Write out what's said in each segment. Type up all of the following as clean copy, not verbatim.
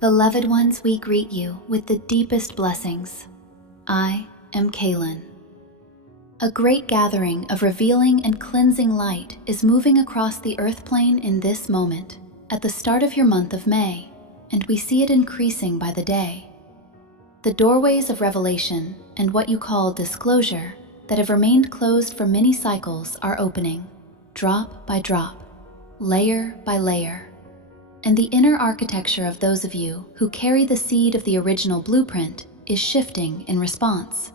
Beloved ones, we greet you with the deepest blessings. I am Kaylin. A great gathering of revealing and cleansing light is moving across the earth plane in this moment, at the start of your month of May, and we see it increasing by the day. The doorways of revelation and what you call disclosure that have remained closed for many cycles are opening, drop by drop, layer by layer. And the inner architecture of those of you who carry the seed of the original blueprint is shifting in response.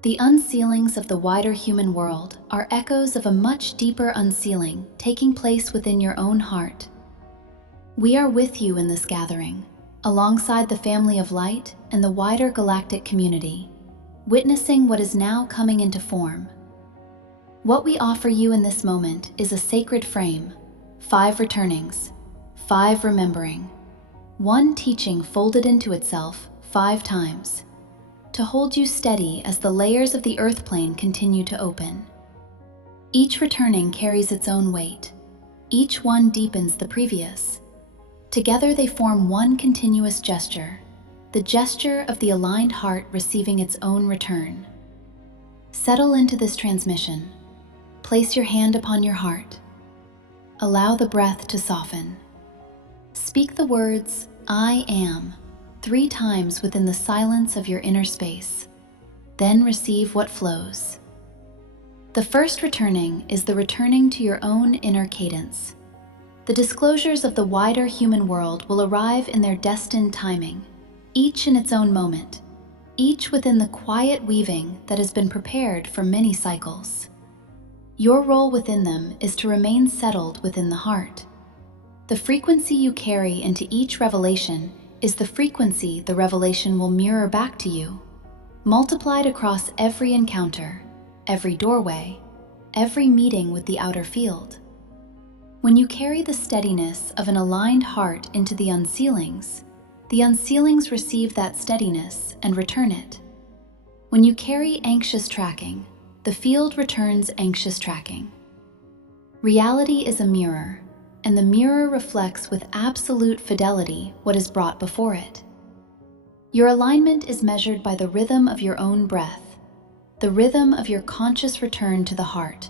The unsealings of the wider human world are echoes of a much deeper unsealing taking place within your own heart. We are with you in this gathering, alongside the family of light and the wider galactic community, witnessing what is now coming into form. What we offer you in this moment is a sacred frame, 5 returnings, 5 remembering, 1 teaching folded into itself 5 times, to hold you steady as the layers of the earth plane continue to open. Each returning carries its own weight. Each one deepens the previous. Together they form one continuous gesture, the gesture of the aligned heart receiving its own return. Settle into this transmission. Place your hand upon your heart. Allow the breath to soften. Speak the words, I am, 3 times within the silence of your inner space. Then receive what flows. The first returning is the returning to your own inner cadence. The disclosures of the wider human world will arrive in their destined timing, each in its own moment, each within the quiet weaving that has been prepared for many cycles. Your role within them is to remain settled within the heart. The frequency you carry into each revelation is the frequency the revelation will mirror back to you, multiplied across every encounter, every doorway, every meeting with the outer field. When you carry the steadiness of an aligned heart into the unsealings receive that steadiness and return it. When you carry anxious tracking, the field returns anxious tracking. Reality is a mirror, and the mirror reflects with absolute fidelity what is brought before it. Your alignment is measured by the rhythm of your own breath, the rhythm of your conscious return to the heart,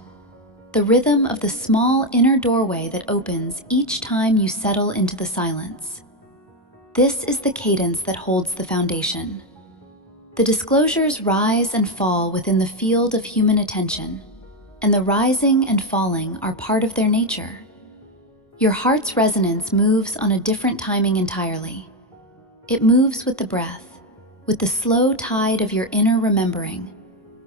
the rhythm of the small inner doorway that opens each time you settle into the silence. This is the cadence that holds the foundation. The disclosures rise and fall within the field of human attention, and the rising and falling are part of their nature. Your heart's resonance moves on a different timing entirely. It moves with the breath, with the slow tide of your inner remembering,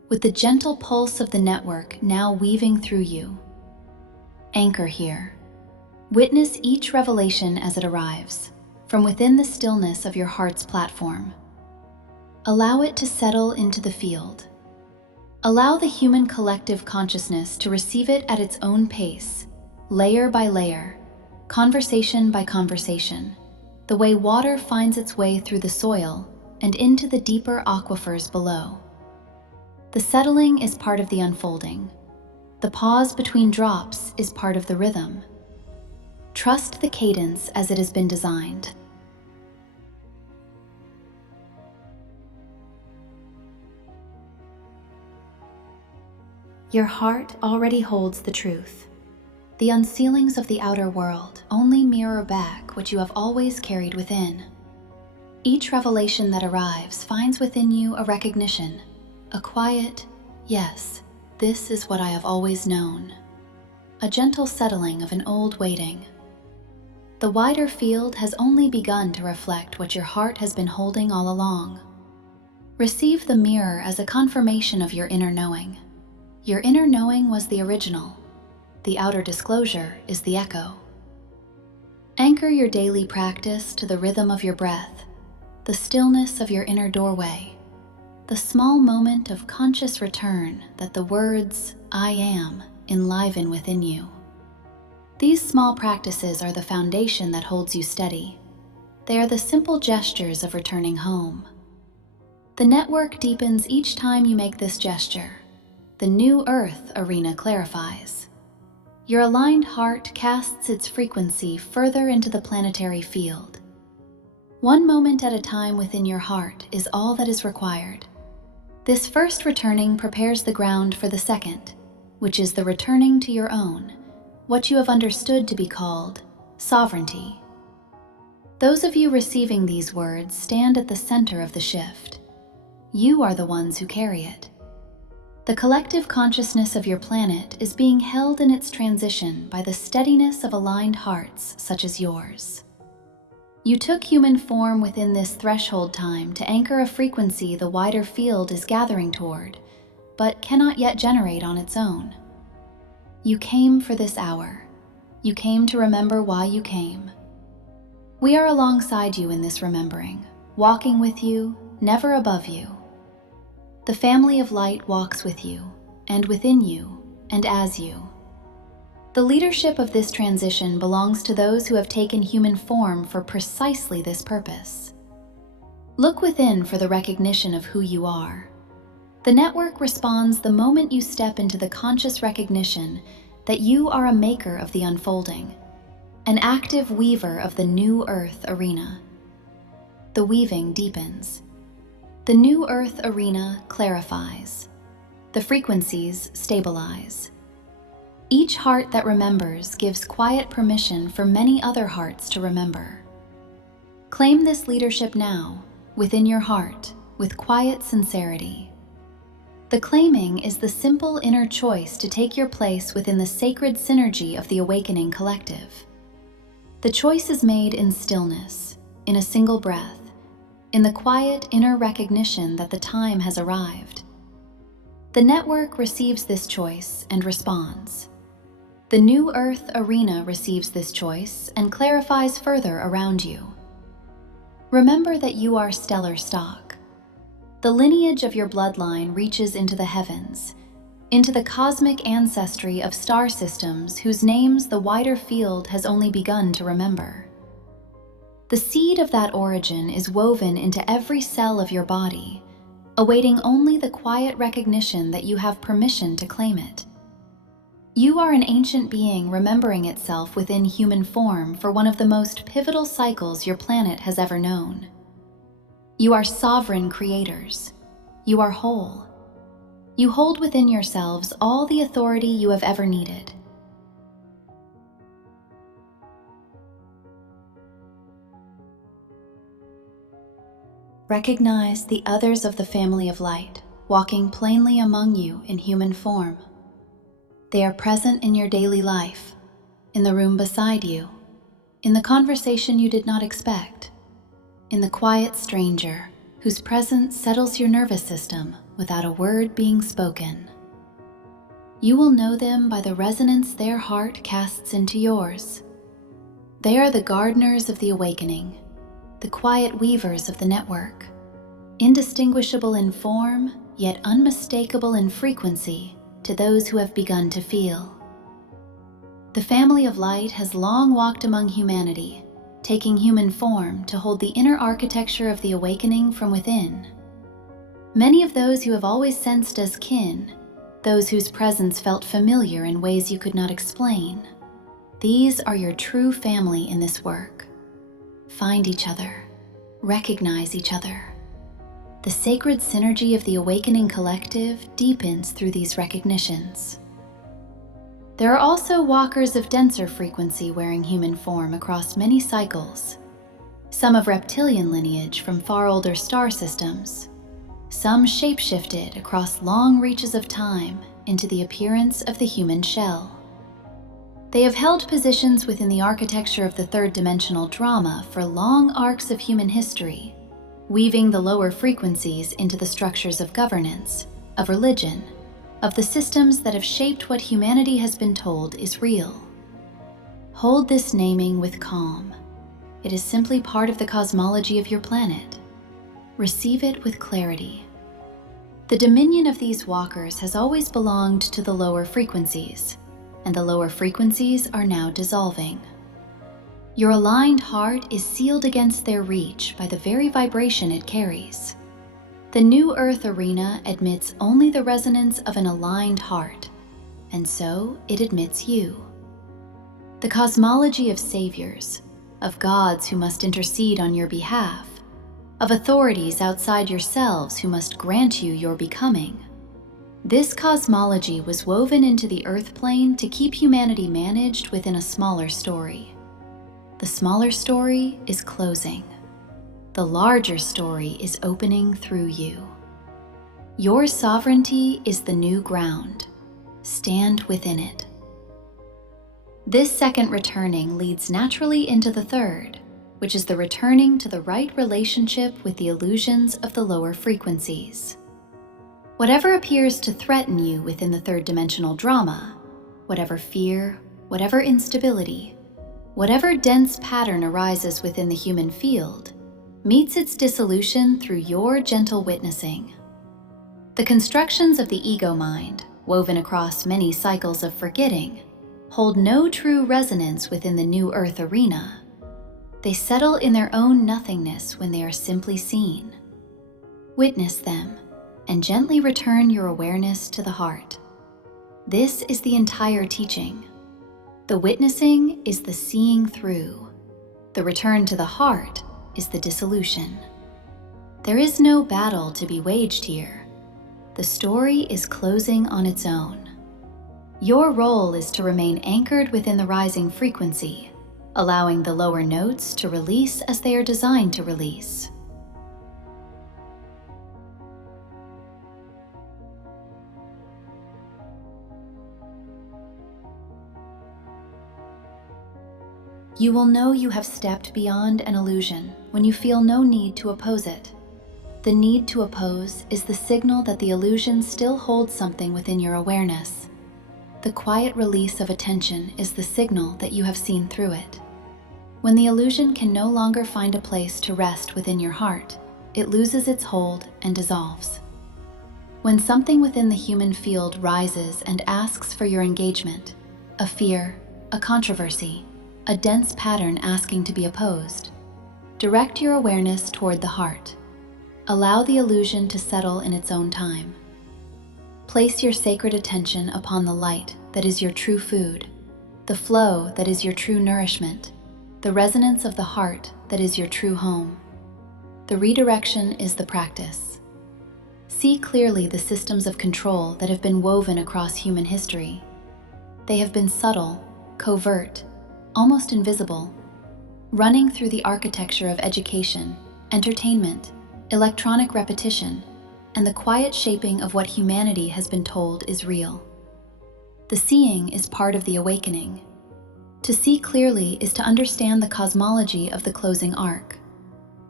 with the gentle pulse of the network now weaving through you. Anchor here. Witness each revelation as it arrives, from within the stillness of your heart's platform. Allow it to settle into the field. Allow the human collective consciousness to receive it at its own pace, layer by layer, conversation by conversation, the way water finds its way through the soil and into the deeper aquifers below. The settling is part of the unfolding. The pause between drops is part of the rhythm. Trust the cadence as it has been designed. Your heart already holds the truth. The unsealings of the outer world only mirror back what you have always carried within. Each revelation that arrives finds within you a recognition, a quiet, yes, this is what I have always known. A gentle settling of an old waiting. The wider field has only begun to reflect what your heart has been holding all along. Receive the mirror as a confirmation of your inner knowing. Your inner knowing was the original. The outer disclosure is the echo. Anchor your daily practice to the rhythm of your breath, the stillness of your inner doorway, the small moment of conscious return that the words, I am, enliven within you. These small practices are the foundation that holds you steady. They are the simple gestures of returning home. The network deepens each time you make this gesture. The new earth arena clarifies. Your aligned heart casts its frequency further into the planetary field. One moment at a time within your heart is all that is required. This first returning prepares the ground for the second, which is the returning to your own, what you have understood to be called sovereignty. Those of you receiving these words stand at the center of the shift. You are the ones who carry it. The collective consciousness of your planet is being held in its transition by the steadiness of aligned hearts such as yours. You took human form within this threshold time to anchor a frequency the wider field is gathering toward, but cannot yet generate on its own. You came for this hour. You came to remember why you came. We are alongside you in this remembering, walking with you, never above you. The family of light walks with you, and within you, and as you. The leadership of this transition belongs to those who have taken human form for precisely this purpose. Look within for the recognition of who you are. The network responds the moment you step into the conscious recognition that you are a maker of the unfolding, an active weaver of the new earth arena. The weaving deepens. The new earth arena clarifies. The frequencies stabilize. Each heart that remembers gives quiet permission for many other hearts to remember. Claim this leadership now, within your heart, with quiet sincerity. The claiming is the simple inner choice to take your place within the sacred synergy of the awakening collective. The choice is made in stillness, in a single breath, in the quiet inner recognition that the time has arrived. The network receives this choice and responds. The new earth arena receives this choice and clarifies further around you. Remember that you are stellar stock. The lineage of your bloodline reaches into the heavens, into the cosmic ancestry of star systems whose names the wider field has only begun to remember. The seed of that origin is woven into every cell of your body, awaiting only the quiet recognition that you have permission to claim it. You are an ancient being remembering itself within human form for one of the most pivotal cycles your planet has ever known. You are sovereign creators. You are whole. You hold within yourselves all the authority you have ever needed. Recognize the others of the family of light, walking plainly among you in human form. They are present in your daily life, in the room beside you, in the conversation you did not expect, in the quiet stranger whose presence settles your nervous system without a word being spoken. You will know them by the resonance their heart casts into yours. They are the gardeners of the awakening, the quiet weavers of the network, indistinguishable in form, yet unmistakable in frequency to those who have begun to feel. The family of light has long walked among humanity, taking human form to hold the inner architecture of the awakening from within. Many of those you have always sensed as kin, those whose presence felt familiar in ways you could not explain, these are your true family in this work. Find each other, recognize each other. The sacred synergy of the awakening collective deepens through these recognitions. There are also walkers of denser frequency wearing human form across many cycles, some of reptilian lineage from far older star systems, some shape-shifted across long reaches of time into the appearance of the human shell. They have held positions within the architecture of the third-dimensional drama for long arcs of human history, weaving the lower frequencies into the structures of governance, of religion, of the systems that have shaped what humanity has been told is real. Hold this naming with calm. It is simply part of the cosmology of your planet. Receive it with clarity. The dominion of these walkers has always belonged to the lower frequencies, and the lower frequencies are now dissolving. Your aligned heart is sealed against their reach by the very vibration it carries. The new earth arena admits only the resonance of an aligned heart, and so it admits you. The cosmology of saviors, of gods who must intercede on your behalf, of authorities outside yourselves who must grant you your becoming. This cosmology was woven into the earth plane to keep humanity managed within a smaller story. The smaller story is closing. The larger story is opening through you. Your sovereignty is the new ground. Stand within it. This second returning leads naturally into the third, which is the returning to the right relationship with the illusions of the lower frequencies. Whatever appears to threaten you within the third-dimensional drama, whatever fear, whatever instability, whatever dense pattern arises within the human field, meets its dissolution through your gentle witnessing. The constructions of the ego mind, woven across many cycles of forgetting, hold no true resonance within the new earth arena. They settle in their own nothingness when they are simply seen. Witness them and gently return your awareness to the heart. This is the entire teaching. The witnessing is the seeing through. The return to the heart is the dissolution. There is no battle to be waged here. The story is closing on its own. Your role is to remain anchored within the rising frequency, allowing the lower notes to release as they are designed to release. You will know you have stepped beyond an illusion when you feel no need to oppose it. The need to oppose is the signal that the illusion still holds something within your awareness. The quiet release of attention is the signal that you have seen through it. When the illusion can no longer find a place to rest within your heart, it loses its hold and dissolves. When something within the human field rises and asks for your engagement, a fear, a controversy, a dense pattern asking to be opposed, direct your awareness toward the heart. Allow the illusion to settle in its own time. Place your sacred attention upon the light that is your true food, the flow that is your true nourishment, the resonance of the heart that is your true home. The redirection is the practice. See clearly the systems of control that have been woven across human history. They have been subtle, covert, almost invisible, running through the architecture of education, entertainment, electronic repetition, and the quiet shaping of what humanity has been told is real. The seeing is part of the awakening. To see clearly is to understand the cosmology of the closing arc.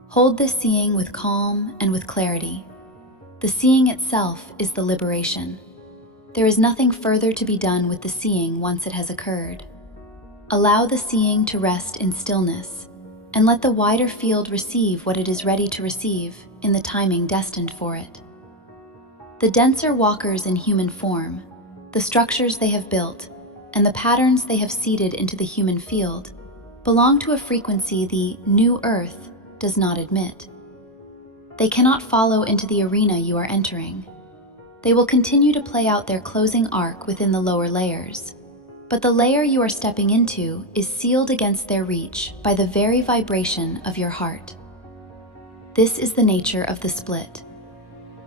Hold this seeing with calm and with clarity. The seeing itself is the liberation. There is nothing further to be done with the seeing once it has occurred. Allow the seeing to rest in stillness, and let the wider field receive what it is ready to receive in the timing destined for it. The denser walkers in human form, the structures they have built, and the patterns they have seeded into the human field belong to a frequency the new earth does not admit. They cannot follow into the arena you are entering. They will continue to play out their closing arc within the lower layers. But the layer you are stepping into is sealed against their reach by the very vibration of your heart. This is the nature of the split.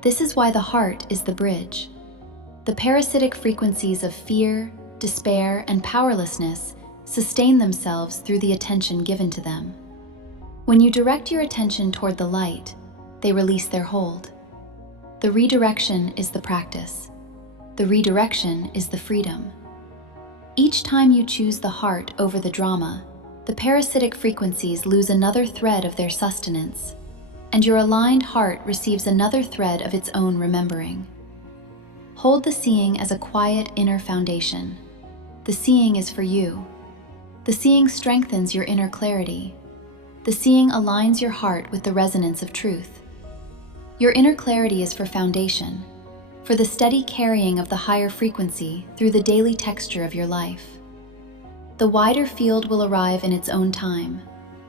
This is why the heart is the bridge. The parasitic frequencies of fear, despair, and powerlessness sustain themselves through the attention given to them. When you direct your attention toward the light, they release their hold. The redirection is the practice. The redirection is the freedom. Each time you choose the heart over the drama, the parasitic frequencies lose another thread of their sustenance, and your aligned heart receives another thread of its own remembering. Hold the seeing as a quiet inner foundation. The seeing is for you. The seeing strengthens your inner clarity. The seeing aligns your heart with the resonance of truth. Your inner clarity is for foundation, for the steady carrying of the higher frequency through the daily texture of your life. The wider field will arrive in its own time,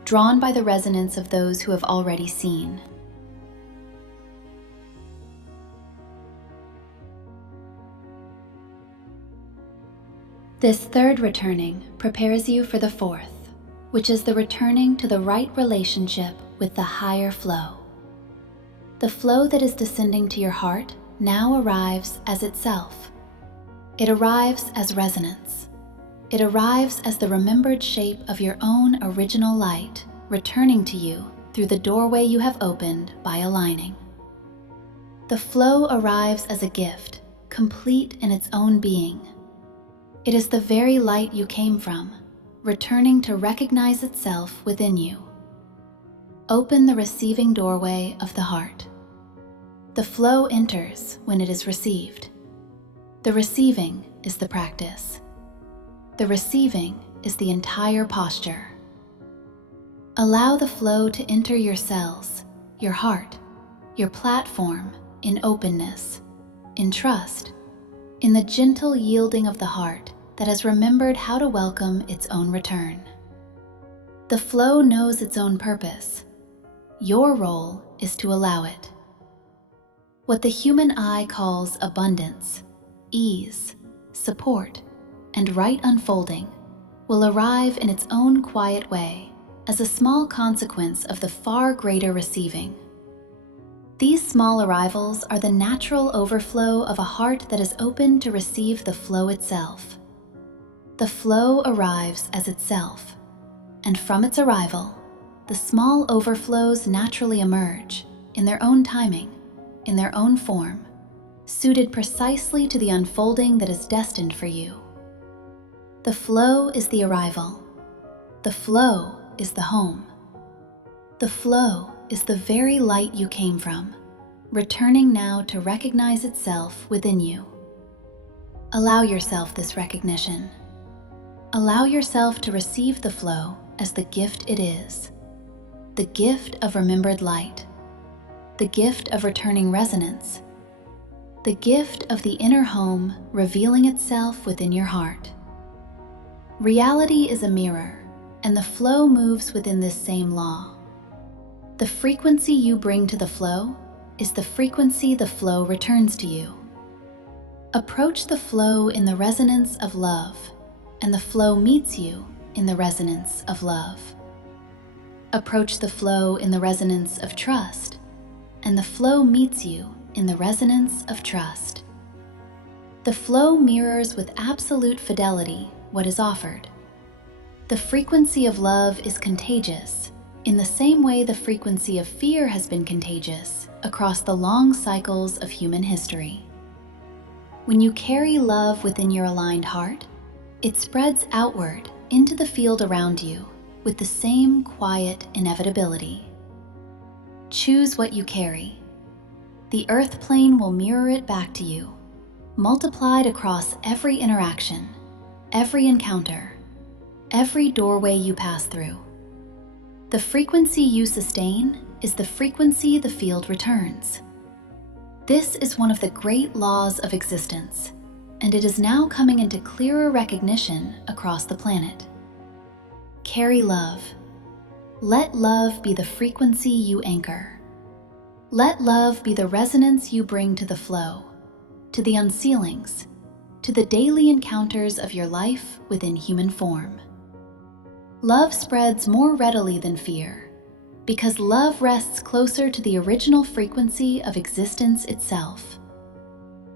drawn by the resonance of those who have already seen. This third returning prepares you for the fourth. which is the returning to the right relationship with the higher flow. The flow that is descending to your heart now arrives as itself. It arrives as resonance. It arrives as the remembered shape of your own original light, returning to you through the doorway you have opened by aligning. The flow arrives as a gift, complete in its own being. It is the very light you came from, returning to recognize itself within you. Open the receiving doorway of the heart. The flow enters when it is received. The receiving is the practice. The receiving is the entire posture. Allow the flow to enter your cells, your heart, your platform in openness, in trust, in the gentle yielding of the heart that has remembered how to welcome its own return. The flow knows its own purpose. Your role is to allow it. What the human eye calls abundance, ease, support, and right unfolding will arrive in its own quiet way as a small consequence of the far greater receiving. These small arrivals are the natural overflow of a heart that is open to receive the flow itself. The flow arrives as itself, and from its arrival, the small overflows naturally emerge in their own timing, in their own form, suited precisely to the unfolding that is destined for you. The flow is the arrival. The flow is the home. The flow is the very light you came from, returning now to recognize itself within you. Allow yourself this recognition. Allow yourself to receive the flow as the gift it is, the gift of remembered light, the gift of returning resonance, the gift of the inner home revealing itself within your heart. Reality is a mirror, and the flow moves within this same law. The frequency you bring to the flow is the frequency the flow returns to you. Approach the flow in the resonance of love, and the flow meets you in the resonance of love. Approach the flow in the resonance of trust, and the flow meets you in the resonance of trust. The flow mirrors with absolute fidelity what is offered. The frequency of love is contagious, in the same way the frequency of fear has been contagious across the long cycles of human history. When you carry love within your aligned heart, it spreads outward into the field around you with the same quiet inevitability. Choose what you carry. The earth plane will mirror it back to you, multiplied across every interaction, every encounter, every doorway you pass through. The frequency you sustain is the frequency the field returns. This is one of the great laws of existence, and it is now coming into clearer recognition across the planet. Carry love. Let love be the frequency you anchor. Let love be the resonance you bring to the flow, to the unsealings, to the daily encounters of your life within human form. Love spreads more readily than fear, because love rests closer to the original frequency of existence itself.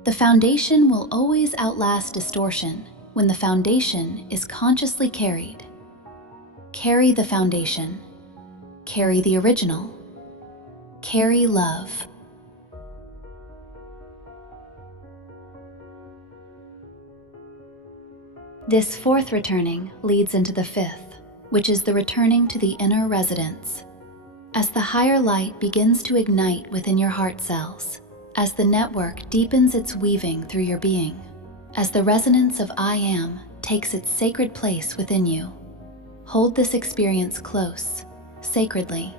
The foundation will always outlast distortion when the foundation is consciously carried. Carry the foundation. Carry the original. Carry love. This fourth returning leads into the fifth, which is the returning to the inner residence. As the higher light begins to ignite within your heart cells, as the network deepens its weaving through your being, as the resonance of I Am takes its sacred place within you, hold this experience close, sacredly,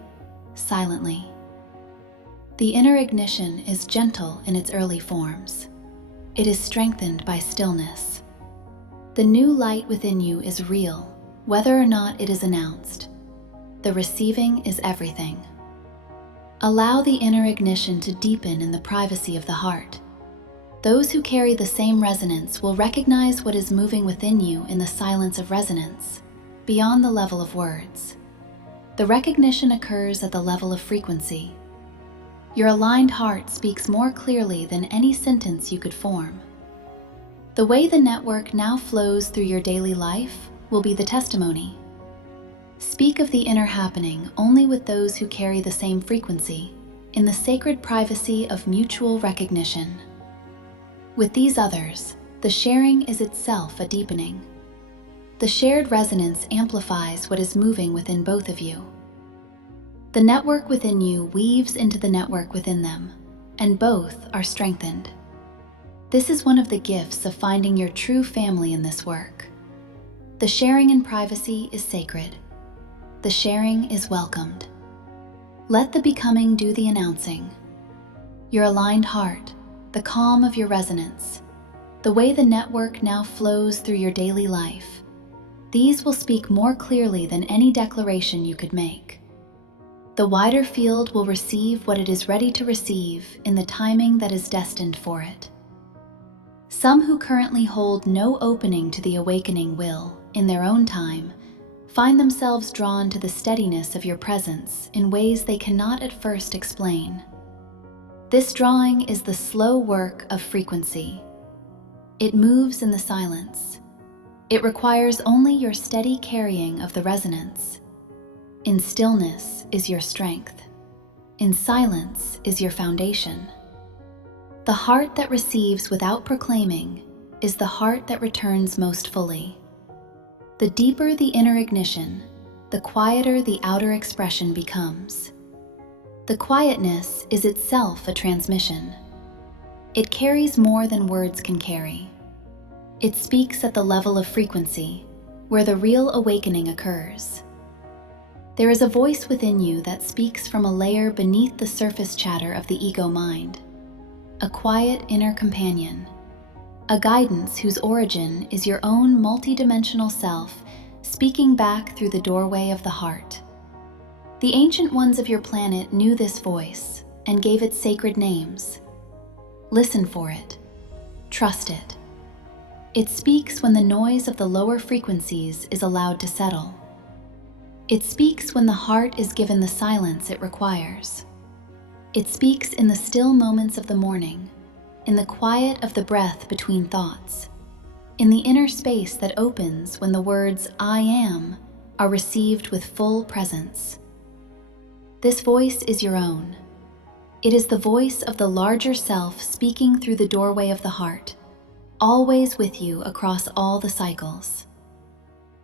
silently. The inner ignition is gentle in its early forms. It is strengthened by stillness. The new light within you is real, whether or not it is announced. The receiving is everything. Allow the inner ignition to deepen in the privacy of the heart. Those who carry the same resonance will recognize what is moving within you in the silence of resonance. beyond the level of words. The recognition occurs at the level of frequency. Your aligned heart speaks more clearly than any sentence you could form. The way the network now flows through your daily life will be the testimony. Speak of the inner happening only with those who carry the same frequency, in the sacred privacy of mutual recognition. With these others, the sharing is itself a deepening. The shared resonance amplifies what is moving within both of you. The network within you weaves into the network within them, and both are strengthened. This is one of the gifts of finding your true family in this work. The sharing in privacy is sacred. The sharing is welcomed. Let the becoming do the announcing. Your aligned heart, the calm of your resonance, the way the network now flows through your daily life, these will speak more clearly than any declaration you could make. The wider field will receive what it is ready to receive in the timing that is destined for it. Some who currently hold no opening to the awakening will, in their own time, find themselves drawn to the steadiness of your presence in ways they cannot at first explain. This drawing is the slow work of frequency. It moves in the silence. It requires only your steady carrying of the resonance. In stillness is your strength. In silence is your foundation. The heart that receives without proclaiming is the heart that returns most fully. The deeper the inner ignition, the quieter the outer expression becomes. The quietness is itself a transmission. It carries more than words can carry. It speaks at the level of frequency, where the real awakening occurs. There is a voice within you that speaks from a layer beneath the surface chatter of the ego mind, a quiet inner companion, a guidance whose origin is your own multidimensional self speaking back through the doorway of the heart. The ancient ones of your planet knew this voice and gave it sacred names. Listen for it. Trust it. It speaks when the noise of the lower frequencies is allowed to settle. It speaks when the heart is given the silence it requires. It speaks in the still moments of the morning, in the quiet of the breath between thoughts, in the inner space that opens when the words "I am" are received with full presence. This voice is your own. It is the voice of the larger self speaking through the doorway of the heart, always with you across all the cycles.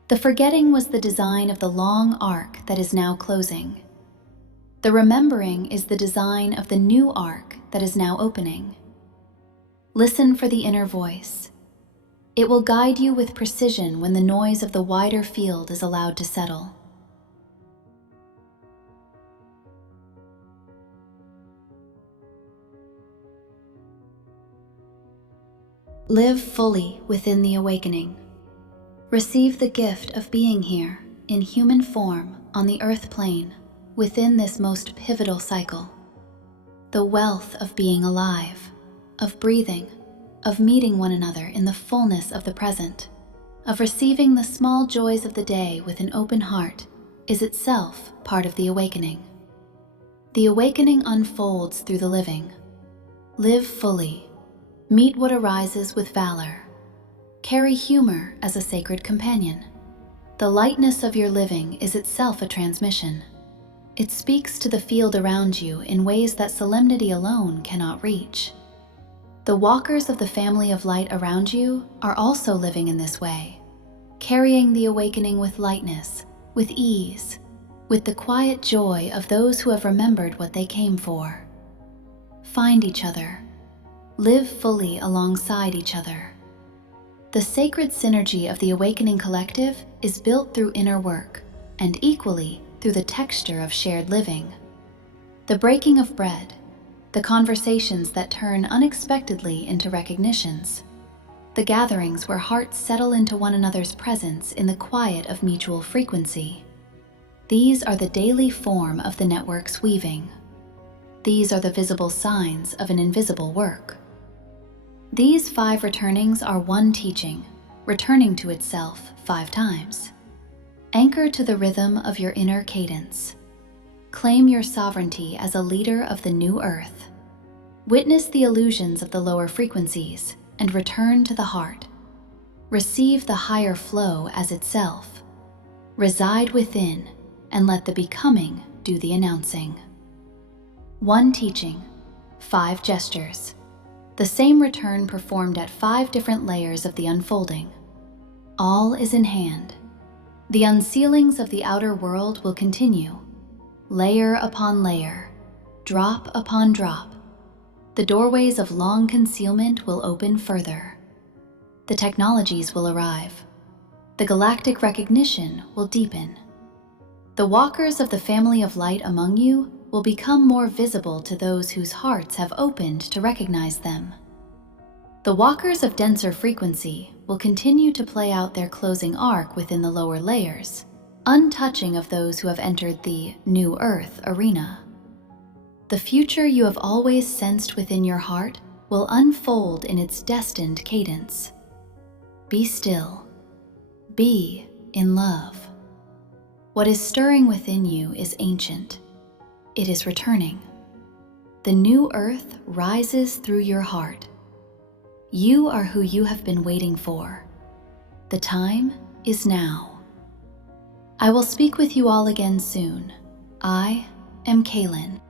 The forgetting was the design of the long arc that is now closing. The remembering is the design of the new arc that is now opening. Listen for the inner voice. It will guide you with precision when the noise of the wider field is allowed to settle. Live fully within the awakening. Receive the gift of being here in human form on the earth plane within this most pivotal cycle. The wealth of being alive, of breathing, of meeting one another in the fullness of the present, of receiving the small joys of the day with an open heart is itself part of the awakening. The awakening unfolds through the living. Live fully. Meet what arises with valor. Carry humor as a sacred companion. The lightness of your living is itself a transmission. It speaks to the field around you in ways that solemnity alone cannot reach. The walkers of the family of light around you are also living in this way, carrying the awakening with lightness, with ease, with the quiet joy of those who have remembered what they came for. Find each other. Live fully alongside each other. The sacred synergy of the awakening collective is built through inner work, and equally through the texture of shared living. The breaking of bread, the conversations that turn unexpectedly into recognitions, the gatherings where hearts settle into one another's presence in the quiet of mutual frequency. These are the daily form of the network's weaving. These are the visible signs of an invisible work. These 5 returnings are one teaching, returning to itself 5 times. Anchor to the rhythm of your inner cadence. Claim your sovereignty as a leader of the new earth. Witness the illusions of the lower frequencies and return to the heart. Receive the higher flow as itself. Reside within and let the becoming do the announcing. One teaching, 5 gestures. The same return performed at 5 different layers of the unfolding. All is in hand. The unsealings of the outer world will continue, layer upon layer, drop upon drop. The doorways of long concealment will open further. The technologies will arrive. The galactic recognition will deepen. The walkers of the family of light among you will become more visible to those whose hearts have opened to recognize them. The walkers of denser frequency will continue to play out their closing arc within the lower layers, untouching of those who have entered the New Earth arena. The future you have always sensed within your heart will unfold in its destined cadence. Be still. Be in love. What is stirring within you is ancient. It is returning. The new earth rises through your heart. You are who you have been waiting for. The time is now. I will speak with you all again soon. I am Kaylin.